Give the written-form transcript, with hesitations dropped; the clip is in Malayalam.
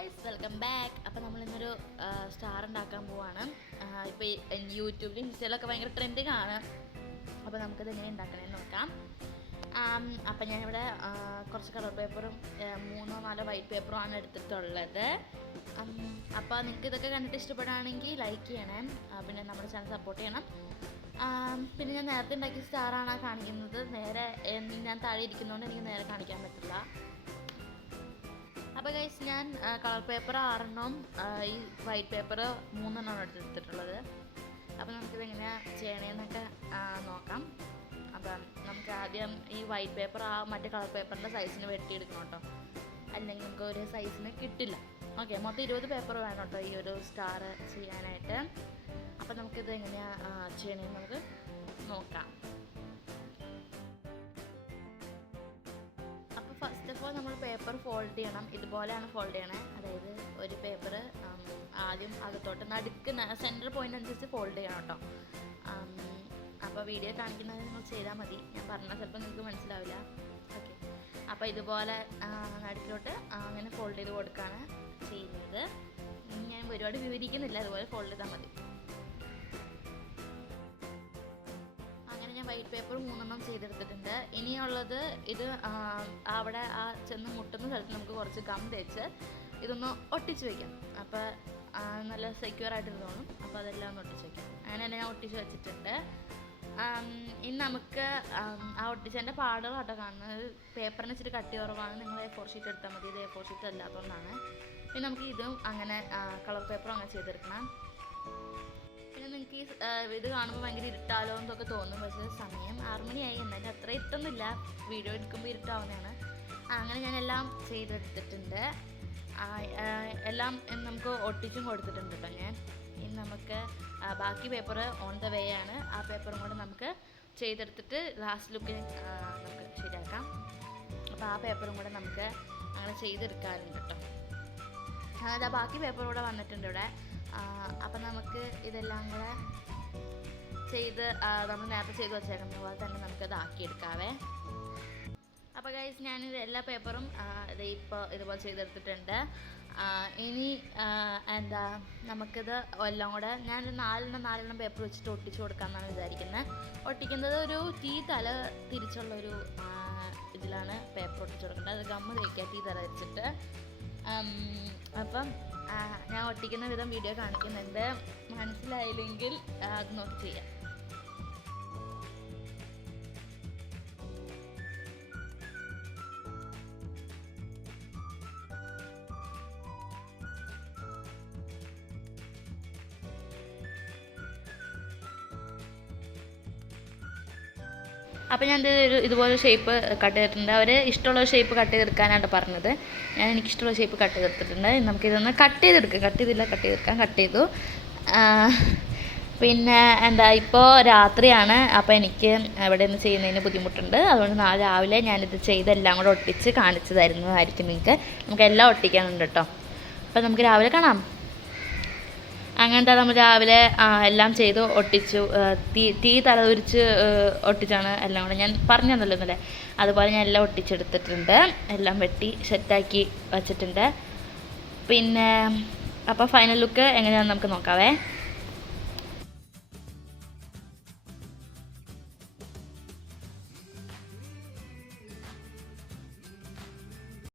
Guys, welcome back. അപ്പോൾ നമ്മളിന്നൊരു സ്റ്റാർ ഉണ്ടാക്കാൻ പോവാണ്. ഇപ്പോൾ യൂട്യൂബിലും ഇൻസ്റ്റയിലൊക്കെ ഭയങ്കര ട്രെൻഡിങ് ആണ്. അപ്പോൾ നമുക്കത് എങ്ങനെ ഉണ്ടാക്കണമെന്ന് നോക്കാം. അപ്പം ഞാനിവിടെ കുറച്ച് കളർ പേപ്പറും 3-4 വൈറ്റ് പേപ്പറുമാണ് എടുത്തിട്ടുള്ളത്. അപ്പോൾ നിങ്ങൾക്ക് ഇതൊക്കെ കണ്ടിട്ട് ഇഷ്ടപ്പെടുകയാണെങ്കിൽ ലൈക്ക് ചെയ്യണം, പിന്നെ നമ്മുടെ ചാനൽ സപ്പോർട്ട് ചെയ്യണം. പിന്നെ ഞാൻ നേരത്തെ ഉണ്ടാക്കിയ സ്റ്റാറാണ് കാണിക്കുന്നത്. നേരെ ഞാൻ താഴെ ഇരിക്കുന്നതുകൊണ്ട് എനിക്ക് നേരെ കാണിക്കാൻ പറ്റില്ല. അപ്പോൾ ഗൈസ്, ഞാൻ കളർ പേപ്പർ 6 ഈ വൈറ്റ് പേപ്പർ 3 എടുത്തിട്ടുള്ളത്. അപ്പോൾ നമുക്കിത് എങ്ങനെയാണ് ചെയ്യണമെന്നൊക്കെ നോക്കാം. അപ്പം നമുക്ക് ആദ്യം ഈ വൈറ്റ് പേപ്പർ മറ്റേ കളർ പേപ്പറിൻ്റെ സൈസിന് വെട്ടിയെടുക്കണം കേട്ടോ, അല്ലെങ്കിൽ നമുക്ക് ഒരു സൈസിന് കിട്ടില്ല. ഓക്കെ, മൊത്തം 20 പേപ്പർ വേണം കേട്ടോ ഈ ഒരു സ്റ്റാർ ചെയ്യാനായിട്ട്. അപ്പം നമുക്കിത് എങ്ങനെയാണ് ചെയ്യണമെന്ന് നമുക്ക് നോക്കാം. ഫസ്റ്റ് ഓഫ് ഓൾ നമ്മൾ പേപ്പർ ഫോൾഡ് ചെയ്യണം. ഇതുപോലെയാണ് ഫോൾഡ് ചെയ്യണത്. അതായത് ഒരു പേപ്പർ ആദ്യം അകത്തോട്ട് നടുക്ക് സെൻറ്റർ പോയിൻ്റ് അനുസരിച്ച് ഫോൾഡ് ചെയ്യണം കേട്ടോ. അപ്പോൾ വീഡിയോ കാണിക്കുന്നത് നിങ്ങൾ ചെയ്താൽ മതി. ഞാൻ പറഞ്ഞാൽ ചിലപ്പോൾ നിങ്ങൾക്ക് മനസ്സിലാവില്ല. ഓക്കെ, അപ്പോൾ ഇതുപോലെ നടുക്കിലോട്ട് അങ്ങനെ ഫോൾഡ് ചെയ്ത് കൊടുക്കുകയാണ് ചെയ്യുന്നത്. ഞാൻ ഒരുപാട് വിവരിക്കുന്നില്ല, അതുപോലെ ഫോൾഡ് ചെയ്താൽ മതി. വൈറ്റ് പേപ്പർ 3 ചെയ്തെടുത്തിട്ടുണ്ട്. ഇനിയുള്ളത് ഇത് അവിടെ ചെന്ന് മുട്ടുന്ന സ്ഥലത്ത് നമുക്ക് കുറച്ച് ഗം തേച്ച് ഇതൊന്ന് ഒട്ടിച്ച് വയ്ക്കാം. അപ്പോൾ നല്ല സെക്യൂർ ആയിട്ട് തോന്നും. അപ്പോൾ അതെല്ലാം ഒന്ന് ഒട്ടിച്ച് വയ്ക്കാം. അങ്ങനെ തന്നെ ഞാൻ ഒട്ടിച്ച് വെച്ചിട്ടുണ്ട്. ഇനി നമുക്ക് ആ ഒട്ടിച്ചതിൻ്റെ പാടുകളാട്ടോ കാണുന്നത്. പേപ്പറിന് ഇച്ചിരി കട്ടി കുറവാണ്. നിങ്ങൾ A4 ഷീറ്റ് എടുത്താൽ മതി. ഇത് A4 ഷീറ്റ് അല്ലാത്തതുകൊണ്ടാണ്. പിന്നെ നമുക്ക് ഇതും അങ്ങനെ കളർ പേപ്പറും അങ്ങനെ ചെയ്തെടുക്കണം. പിന്നെ നിങ്ങൾക്ക് ഇത് കാണുമ്പോൾ ഭയങ്കര ഇരുട്ടാലോ എന്നൊക്കെ തോന്നും. പക്ഷേ സമയം 6 മണിയായി. എന്നാലും അത്ര ഇരുട്ടൊന്നുമില്ല. വീഡിയോ എടുക്കുമ്പോൾ ഇരുട്ടാവുന്നതാണ്. അങ്ങനെ ഞാൻ എല്ലാം ചെയ്തെടുത്തിട്ടുണ്ട്. എല്ലാം നമുക്ക് ഒട്ടിച്ചും കൊടുത്തിട്ടുണ്ട് കേട്ടോ ഞാൻ. ഇനി നമുക്ക് ബാക്കി പേപ്പർ ഓൺ ദ വേ ആണ്. ആ പേപ്പറും കൂടെ നമുക്ക് ചെയ്തെടുത്തിട്ട് ലാസ്റ്റ് ലുക്കിന് നമുക്ക് ശരിയാക്കാം. അപ്പോൾ ആ പേപ്പറും കൂടെ നമുക്ക് അങ്ങനെ ചെയ്തെടുക്കാറുണ്ട് കേട്ടോ. അതായത് ബാക്കി പേപ്പർ കൂടെ വന്നിട്ടുണ്ട് ഇവിടെ. അപ്പം നമുക്ക് ഇതെല്ലാം കൂടെ ചെയ്ത് നമ്മൾ നേരത്തെ ചെയ്ത് വെച്ചേക്കുന്ന പോലെ തന്നെ നമുക്കത് ആക്കിയെടുക്കാവേ. അപ്പോൾ ഗൈസ്, ഞാനിത് എല്ലാ പേപ്പറും ഇപ്പോൾ ഇതുപോലെ ചെയ്തെടുത്തിട്ടുണ്ട്. ഇനി നമുക്കിത് എല്ലാം കൂടെ ഞാൻ 4 പേപ്പർ വെച്ചിട്ട് ഒട്ടിച്ച് കൊടുക്കാമെന്നാണ് വിചാരിക്കുന്നത്. ഒട്ടിക്കുന്നത് ഒരു തല തിരിച്ചുള്ളൊരു ഇതിലാണ് പേപ്പർ ഒട്ടിച്ച് കൊടുക്കേണ്ടത്. അത് ഗമ്മ് തേക്കുക തല തിരിച്ചിട്ട്. അപ്പം ഞാൻ ഒട്ടിക്കുന്ന വിധം വീഡിയോ കാണിക്കുന്നുണ്ട്. മനസ്സിലായില്ലെങ്കിൽ അത് നോക്കി ചെയ്യാം. അപ്പോൾ ഞാൻ ഇതുപോലെ ഷേപ്പ് കട്ട് ചെയ്തിട്ടുണ്ട്. അവർ ഇഷ്ടമുള്ള ഷേപ്പ് കട്ട് ചെയ്തെടുക്കാനാണ് പറഞ്ഞത്. ഞാൻ എനിക്കിഷ്ടമുള്ള ഷേപ്പ് കട്ട് ചെയ്തെടുത്തിട്ടുണ്ട്. നമുക്കിതൊന്ന് കട്ട് ചെയ്തെടുക്കാം. കട്ട് ചെയ്തു. പിന്നെ ഇപ്പോൾ രാത്രിയാണ്. അപ്പോൾ എനിക്ക് അവിടെ നിന്ന് ചെയ്യുന്നതിന് ബുദ്ധിമുട്ടുണ്ട്. അതുകൊണ്ട് നാളെ രാവിലെ ഞാനിത് ചെയ്തെല്ലാം കൂടെ ഒട്ടിച്ച് കാണിച്ചു തരുന്നതായിരിക്കും നിങ്ങൾക്ക്. നമുക്കെല്ലാം ഒട്ടിക്കാനുണ്ട് കേട്ടോ. അപ്പോൾ നമുക്ക് രാവിലെ കാണാം. അങ്ങനത്തെ നമ്മൾ രാവിലെ എല്ലാം ചെയ്ത് ഒട്ടിച്ചു. തല ഉരിച്ച് ഒട്ടിച്ചാണ് എല്ലാം കൂടെ. ഞാൻ പറഞ്ഞു തന്നല്ലോ ഇന്നലെ. അതുപോലെ ഞാൻ എല്ലാം ഒട്ടിച്ചെടുത്തിട്ടുണ്ട്. എല്ലാം വെട്ടി സെറ്റാക്കി വച്ചിട്ടുണ്ട്. പിന്നെ അപ്പോൾ ഫൈനൽ ലുക്ക് എങ്ങനെയാണെന്ന് നമുക്ക് നോക്കാവേ.